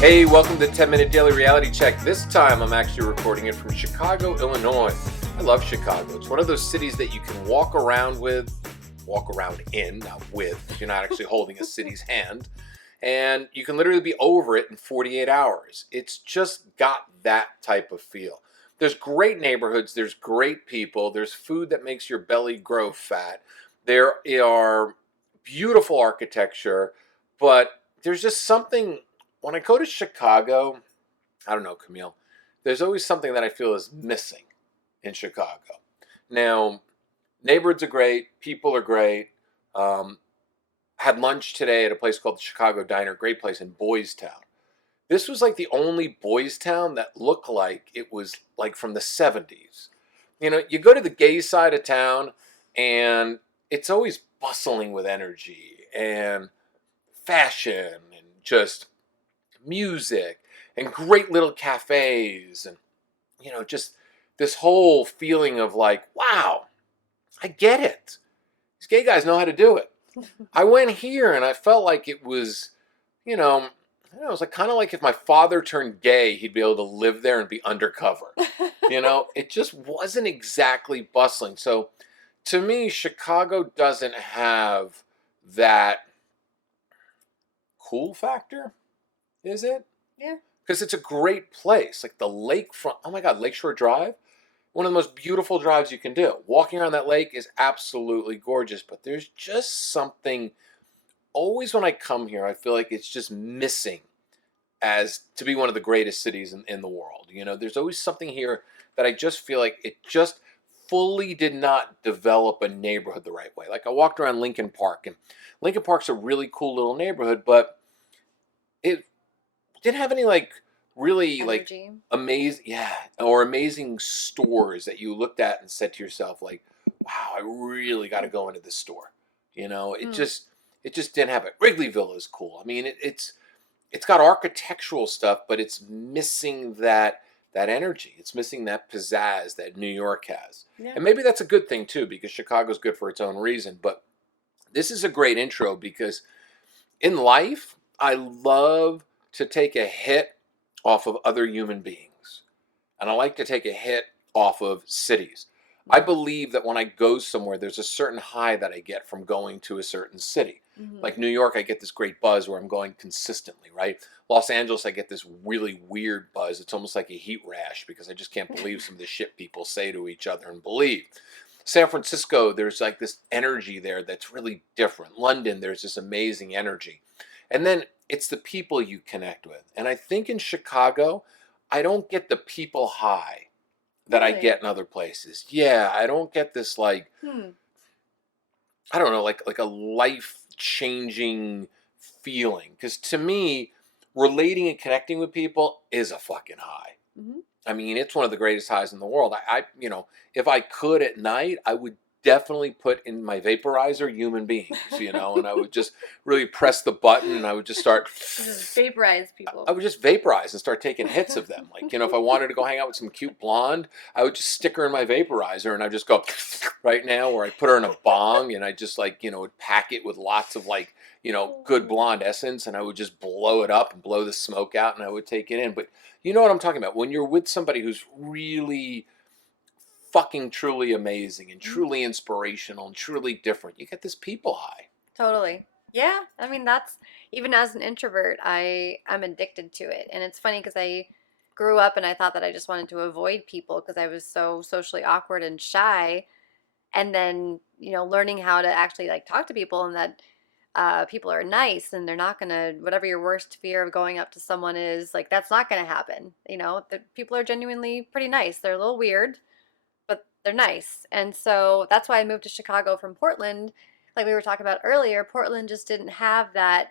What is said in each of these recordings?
Hey, welcome to 10-Minute Daily Reality Check. This time I'm actually recording it from Chicago, Illinois. I love Chicago. It's one of those cities that you can walk around in, not with, if you're not actually holding a city's hand. And you can literally be over it in 48 hours. It's just got that type of feel. There's great neighborhoods, there's great people, there's food that makes your belly grow fat. There are beautiful architecture, but there's just something when I go to Chicago, I don't know, Camille, there's always something that I feel is missing in Chicago. Now, neighborhoods are great, people are great. Had lunch today at a place called the Chicago Diner, great place in Boys Town. This was like the only Boys Town that looked like it was like from the 70s. You know, you go to the gay side of town and it's always bustling with energy and fashion and just music and great little cafes and just this whole feeling of like, wow, I get it. These gay guys know how to do it. I went here and I felt like it was, I don't know, it was like kind of like if my father turned gay, he'd be able to live there and be undercover. It just wasn't exactly bustling. So to me, Chicago doesn't have that cool factor. Is it? Yeah. Because it's a great place. Like the lakefront. Oh my God, Lakeshore Drive. One of the most beautiful drives you can do. Walking around that lake is absolutely gorgeous, but there's just something, always when I come here, I feel like it's just missing as to be one of the greatest cities in the world. There's always something here that I just feel like it just fully did not develop a neighborhood the right way. Like I walked around Lincoln Park, and Lincoln Park's a really cool little neighborhood, but it didn't have any like really like Energy. amazing stores that you looked at and said to yourself like, wow, I really got to go into this store. It just didn't have it. Wrigleyville is cool. I mean, it's got architectural stuff, but it's missing that energy. It's missing that pizzazz that New York has. Yeah. And maybe that's a good thing too, because Chicago's good for its own reason. But this is a great intro because in life, I love to take a hit off of other human beings. And I like to take a hit off of cities. I believe that when I go somewhere, there's a certain high that I get from going to a certain city. Mm-hmm. Like New York, I get this great buzz where I'm going consistently, right? Los Angeles, I get this really weird buzz. It's almost like a heat rash because I just can't believe some of the shit people say to each other and believe. San Francisco, there's like this energy there that's really different. London, there's this amazing energy. And then it's the people you connect with. And I think in Chicago, I don't get the people high that I get in other places. Yeah, I don't get this like, I don't know, like a life-changing feeling. Because to me, relating and connecting with people is a fucking high. Mm-hmm. I mean, it's one of the greatest highs in the world. If I could at night, I would definitely put in my vaporizer human beings, and I would just really press the button and I would just start. Just vaporize people. I would just vaporize and start taking hits of them. Like, if I wanted to go hang out with some cute blonde, I would just stick her in my vaporizer and I'd just go right now, or I'd put her in a bong and I just would pack it with lots of good blonde essence and I would just blow it up and blow the smoke out and I would take it in. But you know what I'm talking about? When you're with somebody who's really fucking truly amazing and truly inspirational and truly different, you get this people high. Totally. Yeah. I mean, that's, even as an introvert, I'm addicted to it. And it's funny because I grew up and I thought that I just wanted to avoid people because I was so socially awkward and shy. And then, learning how to actually talk to people, and that people are nice and they're not going to, whatever your worst fear of going up to someone is, that's not going to happen. The people are genuinely pretty nice. They're a little weird, but they're nice. And so that's why I moved to Chicago from Portland. Like we were talking about earlier, Portland just didn't have that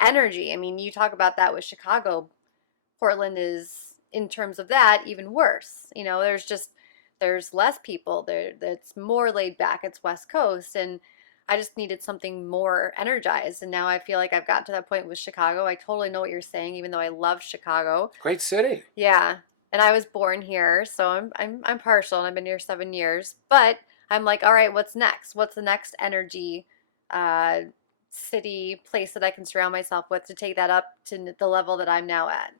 energy. I mean, you talk about that with Chicago. Portland is, in terms of that, even worse. There's less people there. It's more laid back. It's West Coast. And I just needed something more energized. And now I feel like I've gotten to that point with Chicago. I totally know what you're saying, even though I love Chicago. Great city. Yeah. And I was born here, so I'm partial, and I've been here 7 years. But I'm like, all right, what's next? What's the next energy city place that I can surround myself with to take that up to the level that I'm now at.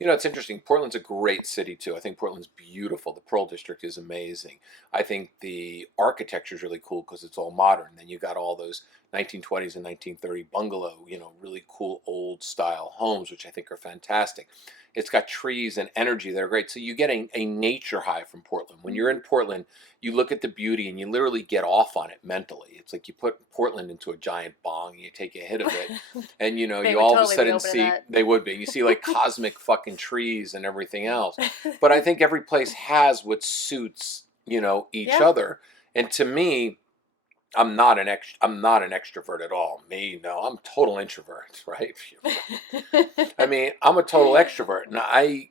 You know, it's interesting. Portland's a great city too. I think Portland's beautiful. The Pearl District is amazing. I think the architecture is really cool because it's all modern. Then you got all those 1920s and 1930 bungalow, really cool old style homes, which I think are fantastic. It's got trees and energy that are great. So you get a nature high from Portland. When you're in Portland, you look at the beauty and you literally get off on it mentally. It's like you put Portland into a giant bong and you take a hit of it, and They you would all of a totally be sudden open to see, that. they would be, you see like cosmic fucking trees and everything else. But I think every place has what suits each Yeah. other. And to me, I'm not an extrovert at all. Me, no, I'm a total introvert, right? I mean, I'm a total extrovert, and I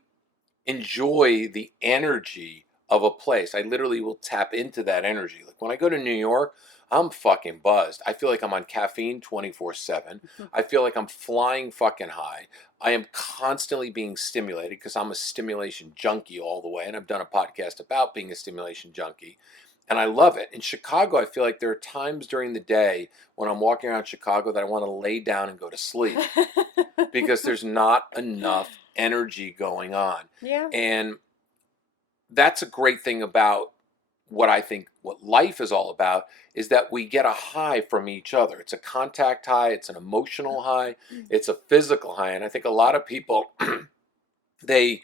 enjoy the energy of a place. I literally will tap into that energy. Like when I go to New York, I'm fucking buzzed. I feel like I'm on caffeine 24/7. I feel like I'm flying fucking high. I am constantly being stimulated because I'm a stimulation junkie all the way. And I've done a podcast about being a stimulation junkie. And I love it. In Chicago, I feel like there are times during the day when I'm walking around Chicago that I want to lay down and go to sleep because there's not enough energy going on. Yeah. And that's a great thing about what I think what life is all about is that we get a high from each other. It's a contact high, it's an emotional high, it's a physical high. And I think a lot of people they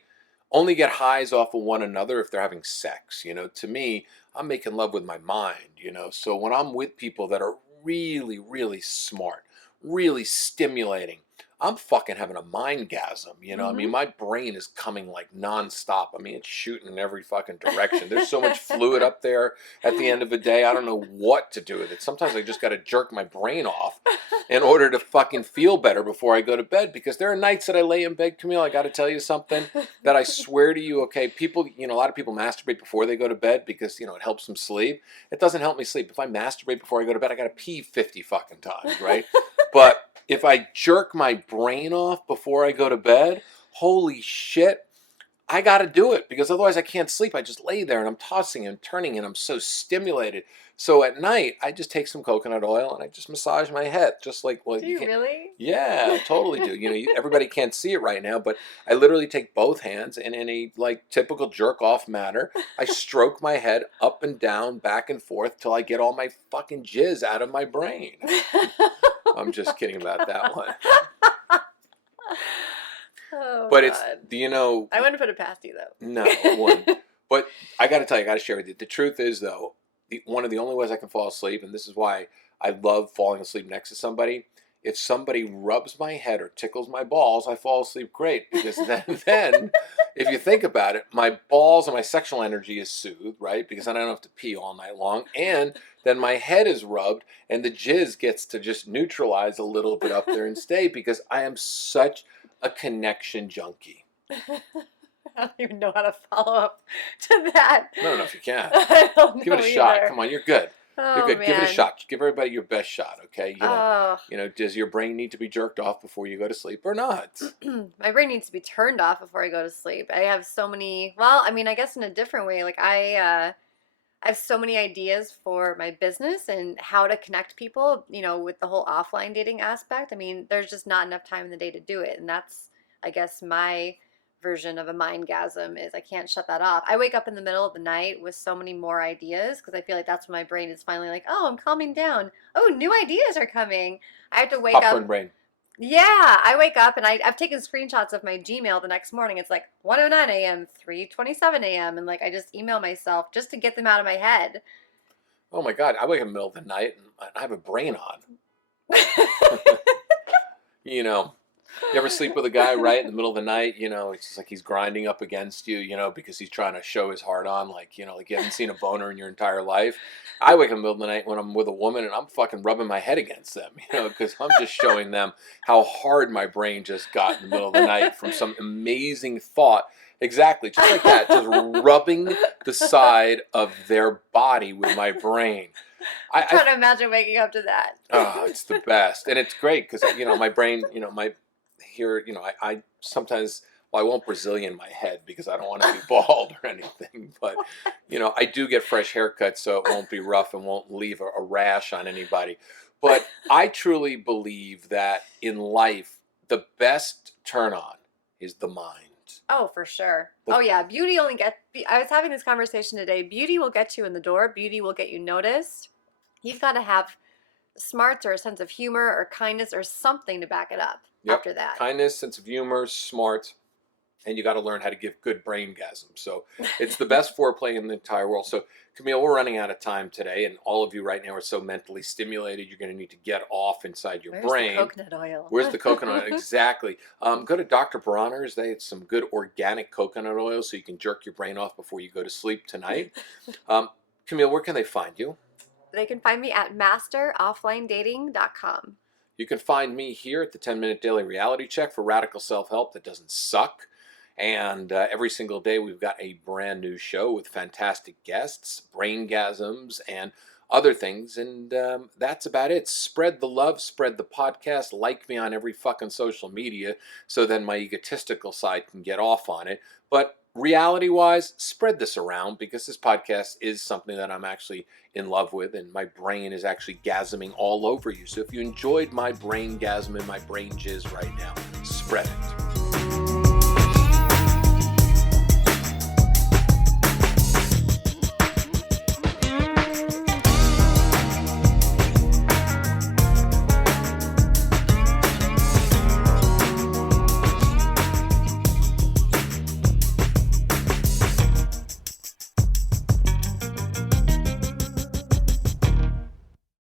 only get highs off of one another if they're having sex. To me, I'm making love with my mind. So when I'm with people that are really, really smart, really stimulating, I'm fucking having a mindgasm. I mean, my brain is coming like nonstop. I mean, it's shooting in every fucking direction. There's so much fluid up there at the end of the day. I don't know what to do with it. Sometimes I just got to jerk my brain off in order to fucking feel better before I go to bed, because there are nights that I lay in bed, Camille, I got to tell you something that I swear to you, okay, people, a lot of people masturbate before they go to bed because, it helps them sleep. It doesn't help me sleep. If I masturbate before I go to bed, I got to pee 50 fucking times, right? But if I jerk my brain off before I go to bed, holy shit, I got to do it because otherwise I can't sleep. I just lay there and I'm tossing and turning and I'm so stimulated. So at night, I just take some coconut oil and I just massage my head, just like, well, Do you you can't. really? Yeah, I totally do. Everybody can't see it right now, but I literally take both hands and in a like typical jerk off manner, I stroke my head up and down, back and forth till I get all my fucking jizz out of my brain. I'm just kidding about that one. Oh But God. I wouldn't put it past you though. no, it wouldn't. But I got to tell you, I got to share with you. The truth is, though, one of the only ways I can fall asleep, and this is why I love falling asleep next to somebody, if somebody rubs my head or tickles my balls, I fall asleep great. Because then if you think about it, my balls and my sexual energy is soothed, right? Because then I don't have to pee all night long. And then my head is rubbed and the jizz gets to just neutralize a little bit up there and stay because I am such a connection junkie. I don't even know how to follow up to that. I don't know if you can. I don't know Give it a shot. either. Come on, you're good. You're Oh good. Give it a man. shot. Give everybody your best shot, okay? Oh. Does your brain need to be jerked off before you go to sleep or not? My brain needs to be turned off before I go to sleep. I have so many, well, I mean, I guess in a different way. Like I have so many ideas for my business and how to connect people, with the whole offline dating aspect. I mean, there's just not enough time in the day to do it. And that's, I guess, my version of a mindgasm is I can't shut that off. I wake up in the middle of the night with so many more ideas because I feel like that's when my brain is finally like, oh, I'm calming down. Oh, new ideas are coming. I have to wake Popcorn up. brain. Yeah, I wake up and I've taken screenshots of my Gmail the next morning. It's like 1:09 a.m., 3:27 a.m. And like I just email myself just to get them out of my head. Oh my God, I wake up in the middle of the night and I have a brain on. You ever sleep with a guy right in the middle of the night? It's just like he's grinding up against you, because he's trying to show his heart on, like you haven't seen a boner in your entire life. I wake up in the middle of the night when I'm with a woman and I'm fucking rubbing my head against them, because I'm just showing them how hard my brain just got in the middle of the night from some amazing thought. Exactly, just like that, just rubbing the side of their body with my brain. I'm trying to imagine waking up to that. Oh, it's the best. And it's great because, my brain, I sometimes, well, I won't Brazilian my head because I don't want to be bald or anything. But, I do get fresh haircuts so it won't be rough and won't leave a rash on anybody. But I truly believe that in life, the best turn on is the mind. Oh, for sure. The, Oh, yeah. I was having this conversation today. Beauty will get you in the door, beauty will get you noticed. You've got to have smarts or a sense of humor or kindness or something to back it up yep, after that. kindness, sense of humor, smart, and you got to learn how to give good brain gasms. So it's the best foreplay in the entire world. So Camille, we're running out of time today, and all of you right now are so mentally stimulated. You're going to need to get off inside your Where's brain. the coconut oil? Where's the coconut? Exactly. Go to Dr. Bronner's. They have some good organic coconut oil, so you can jerk your brain off before you go to sleep tonight. Camille, where can they find you? They can find me at masterofflinedating.com. You can find me here at the 10-Minute Daily Reality Check for radical self-help that doesn't suck. And every single day we've got a brand new show with fantastic guests, braingasms, and other things. And that's about it. Spread the love, spread the podcast, like me on every fucking social media so then my egotistical side can get off on it. But reality-wise, spread this around because this podcast is something that I'm actually in love with, and my brain is actually gasming all over you. So if you enjoyed my brain gasm and my brain jizz right now, spread it.